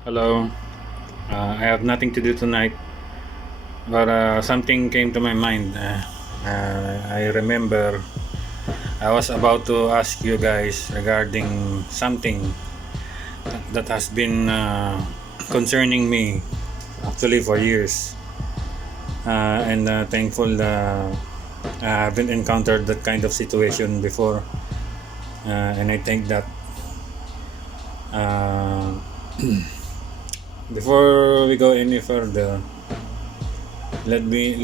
Hello. I have nothing to do tonight, but something came to my mind. I remember I was about to ask you guys regarding something that has been concerning me actually for years, and thankful that I haven't encountered that kind of situation before, and I think that uh, before we go any further, let me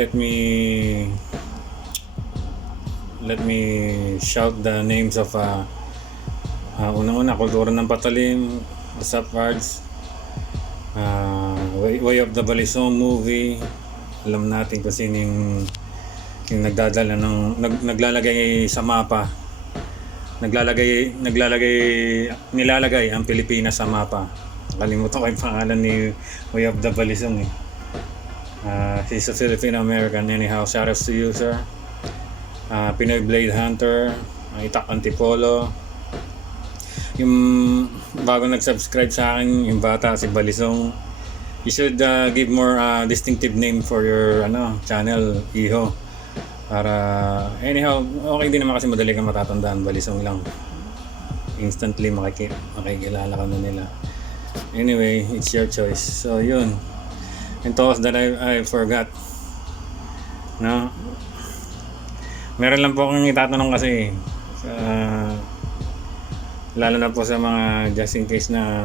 shout the names of unang-una kultura ng patalim, what's up Vards, Way of the Balisong movie. Alam natin kung sino yung nagdadala ng naglalagay sa mapa, nilalagay ang Pilipinas sa mapa. Nakalimutan ko yung pangalan ni Way of the Balisong eh. He's a Filipino American. Anyhow, shoutouts to you, sir. Pinoy Blade Hunter, Itak Antipolo. Yung bago nag-subscribe sa akin, yung bata si Balisong. You should give more distinctive name for your channel, Iho. Para anyhow, okay din naman kasi madali kang matatandaan, Balisong lang. Instantly makikilala ka na nila. Anyway, it's your choice. So yun. And thoughts that I forgot. No? Meron lang po akong itatanong kasi lalo na po sa mga just in case na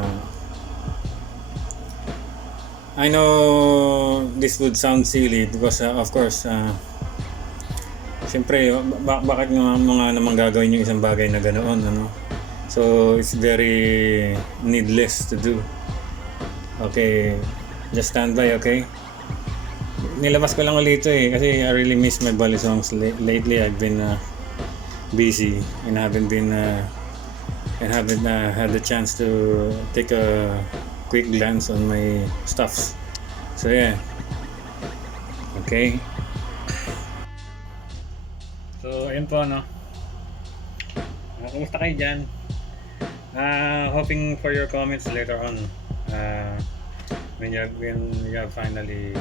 I know this would sound silly because of course siyempre bakit nga mga naman gagawin yung isang bagay na ganoon so it's very needless to do. Okay, just stand by, okay? Nilabas ko lang ulit ito kasi I really miss my Bali songs. Lately I've been busy and haven't had the chance to take a quick glance on my stuffs. So yeah. Okay. So ayun po kumusta kayo dyan? Hoping for your comments later on when you have finally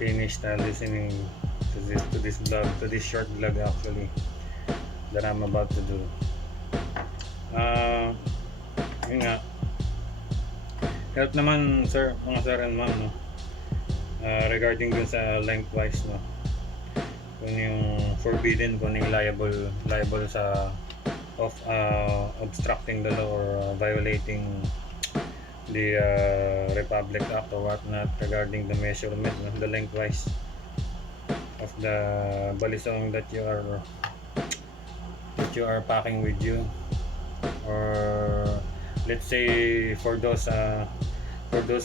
finished listening to this short vlog actually that I'm about to do. Yun nga, help naman mga sir and ma'am regarding dun sa lengthwise kung yung forbidden, kung yung liable sa of obstructing the law or violating the Republic Act or whatnot regarding the measurement, the lengthwise of the balisong that you are packing with you, or let's say for those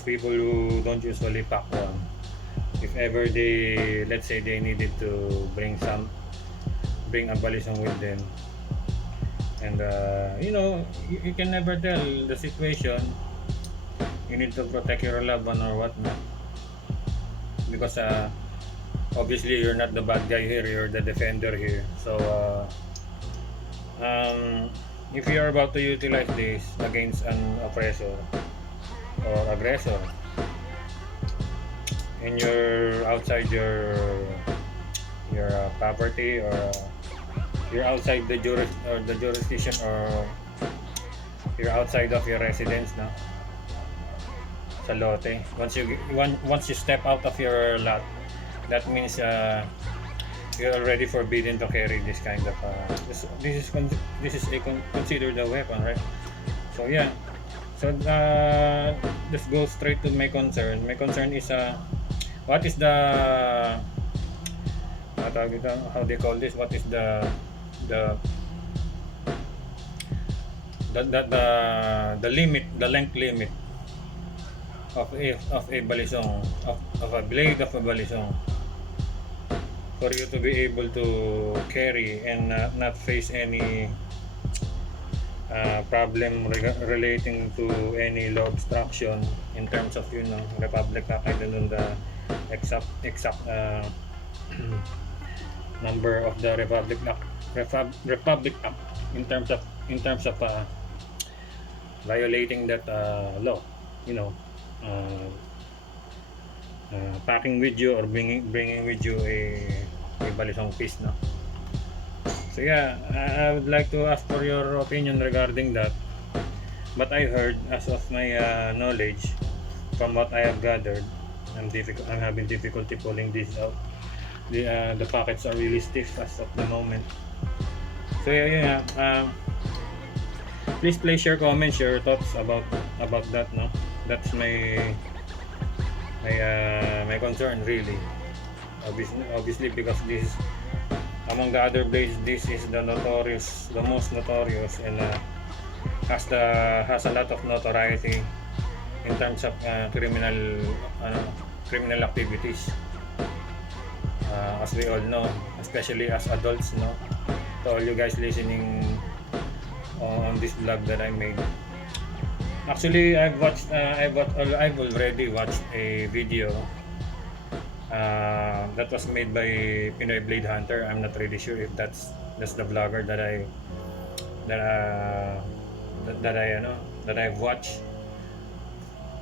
people who don't usually pack one, if ever let's say they needed to bring a balisong with them, and you can never tell the situation. You need to protect your loved one or whatnot, because obviously you're not the bad guy here, you're the defender here. So if you are about to utilize this against an oppressor or aggressor and you're outside your property, or you're outside the jurisdiction, or you're outside of your residence sa lote, once you step out of your lot, that means you're already forbidden to carry this kind of this is considered a weapon, right? So yeah, so let's go straight to my concern. My concern is what is the how they call this, what is the limit, the length limit of a balisong, of a blade of a balisong, for you to be able to carry and not face any problem relating to any law obstruction in terms of Republic Act. I don't know the exact number of the Republic Act in terms of violating that law. you know, uh, packing with you or bringing with you a balisong piece, no? So yeah, I would like to ask for your opinion regarding that. But I heard, as of my knowledge, from what I have gathered, I'm having difficulty pulling this out. The pockets are really stiff as of the moment. So yeah. Please place your comments, your thoughts about that. No, that's my concern really. Obviously, because this, among the other blades, this is the most notorious, and has a lot of notoriety in terms of criminal activities. As we all know, especially as adults, no, to all you guys listening on this vlog that I made. Actually, I've already watched a video that was made by Pinoy Blade Hunter. I'm not really sure if that's the vlogger that that I that I've watched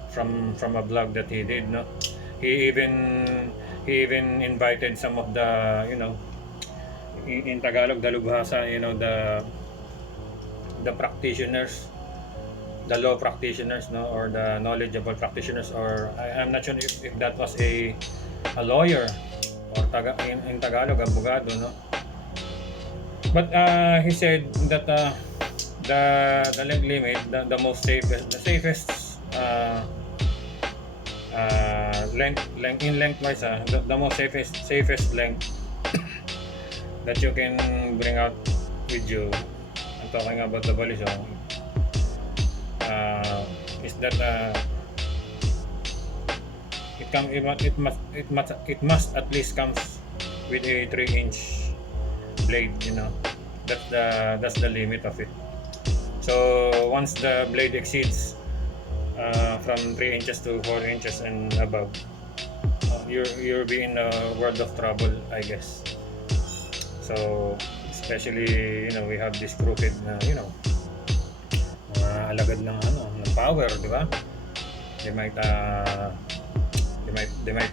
from a vlog that he did. No, he even invited some of the, in Tagalog, dalubhasa, the practitioners, the law practitioners, no, or the knowledgeable practitioners, or I'm not sure if that was a lawyer, or in Tagalog, abogado, no. But he said that the length limit, the most safest lengthwise, the most safest length that you can bring out with you. I'm talking about the balisong. Is that it must at least comes with a 3-inch blade. That's the limit of it. So once the blade exceeds from 3 inches to 4 inches and above, you'll be in a world of trouble, I guess. So especially, we have this crooked alagad ng power, di ba? They might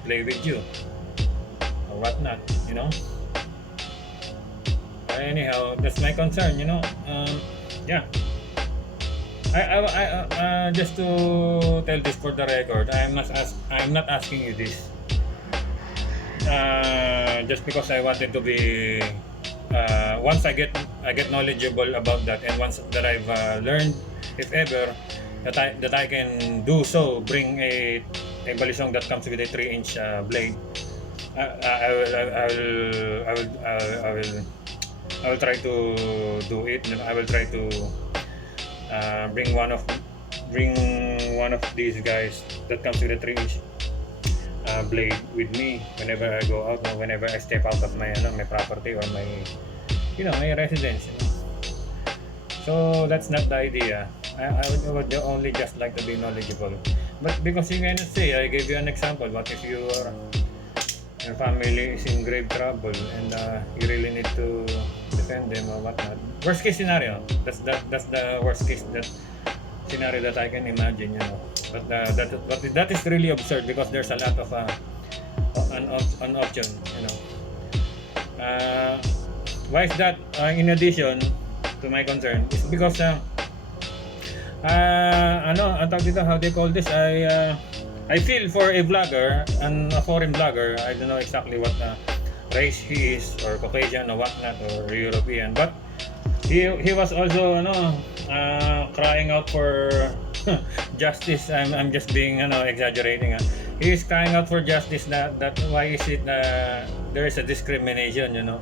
play with you or whatnot, anyhow, that's my concern, yeah. I just to tell this for the record, I'm not asking you this just because I wanted to be once I get knowledgeable about that, and once that I've learned, if ever that I can do so, bring a balisong that comes with a 3-inch blade, I will try to do it. I will try to bring one of these guys that comes with a 3-inch blade with me whenever I go out, or whenever I step out of my my property or my my residence. So that's not the idea. I would only just like to be knowledgeable. But because you cannot say, I gave you an example. What if your family is in grave trouble and you really need to defend them or whatnot? Worst case scenario. That's the worst case scenario that I can imagine. But that is really absurd, because there's a lot of an option. Why is that? In addition to my concern, is because how they call this? I feel for a vlogger and a foreign vlogger. I don't know exactly what race he is, or Caucasian or whatnot, or European, but he was also crying out for justice. I'm just being exaggerating. He is crying out for justice. That why is it there is a discrimination, in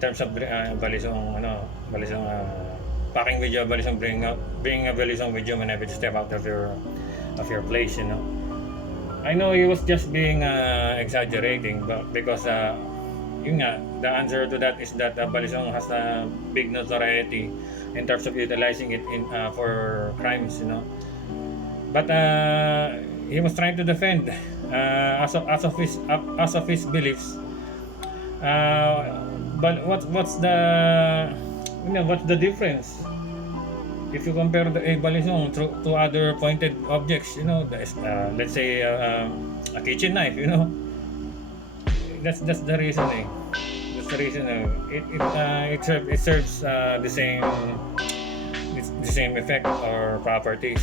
terms of balisong packing video, balisong bringing a balisong video whenever you step out of your place. I know he was just being exaggerating, but because the answer to that is that balisong has a big notoriety in terms of utilizing it for crimes. But he was trying to defend as of his beliefs. But what's the difference? if you compare the a balisong to other pointed objects, you know, let's say a kitchen knife, you know, that's the reason eh. That's the reason it serves the same effect or properties.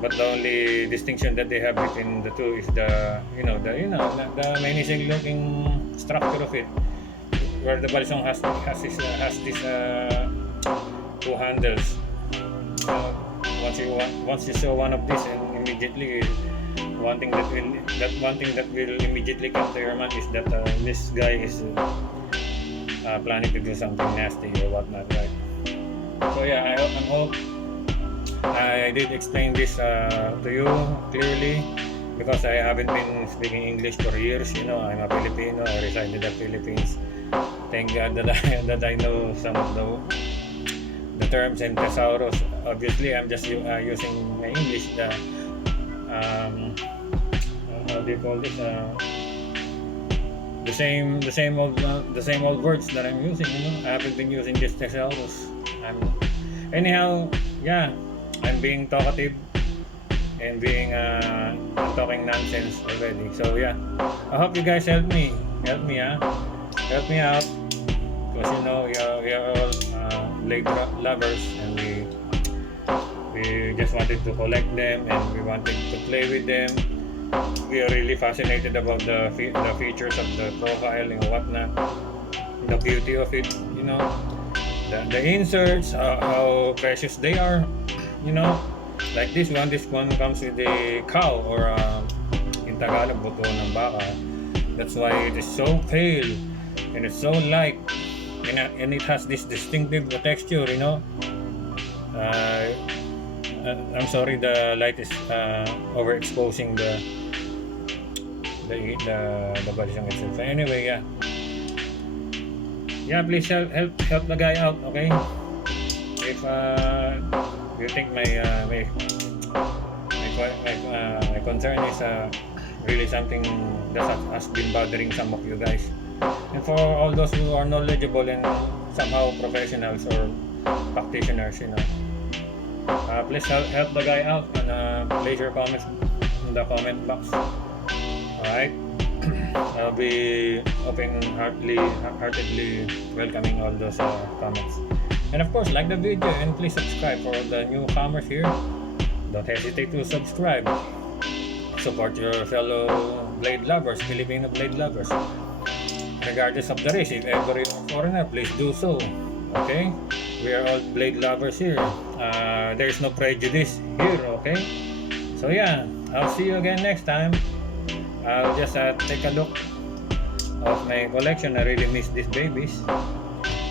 But the only distinction that they have between the two is the menacing looking structure of it, where the balisong has this two handles. Once you saw one of these, and immediately one thing that will immediately come to your mind is that this guy is planning to do something nasty or whatnot, right? So yeah, I hope I did explain this to you clearly, because I haven't been speaking English for years. You know, I'm a Filipino. I reside in the Philippines. Thank God that I know some of the terms and thesaurus. Obviously, I'm just using my English. How do you call this? The same old words that I'm using. You know, I haven't been using this thesaurus. Anyhow, yeah. I'm being talkative and talking nonsense already. So yeah, I hope you guys help me out, because you know we are all blade lovers, and we just wanted to collect them, and we wanted to play with them. We are really fascinated about the features of the profile and whatnot, the beauty of it, you know, the inserts, how precious they are. You know, like this one comes with a cow, or in Tagalog, buto ng baka. That's why it is so pale and it's so light, and it has this distinctive texture, you know. I'm sorry, the light is overexposing the balisong itself. Anyway, yeah, please help the guy out, okay? If you think my concern is really something that has been bothering some of you guys, and for all those who are knowledgeable and somehow professionals or practitioners, you know, please help the guy out, and place your comments in the comment box. Alright. I'll be heartedly welcoming all those comments. And of course, like the video, and please subscribe for the newcomers here. Don't hesitate to subscribe. Support your fellow blade lovers, Filipino blade lovers. Regardless of the race, if ever you're a foreigner, please do so. Okay? We are all blade lovers here. There is no prejudice here, okay? So yeah, I'll see you again next time. I'll just take a look of my collection. I really miss these babies.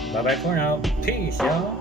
Bye bye for now. Peace, y'all.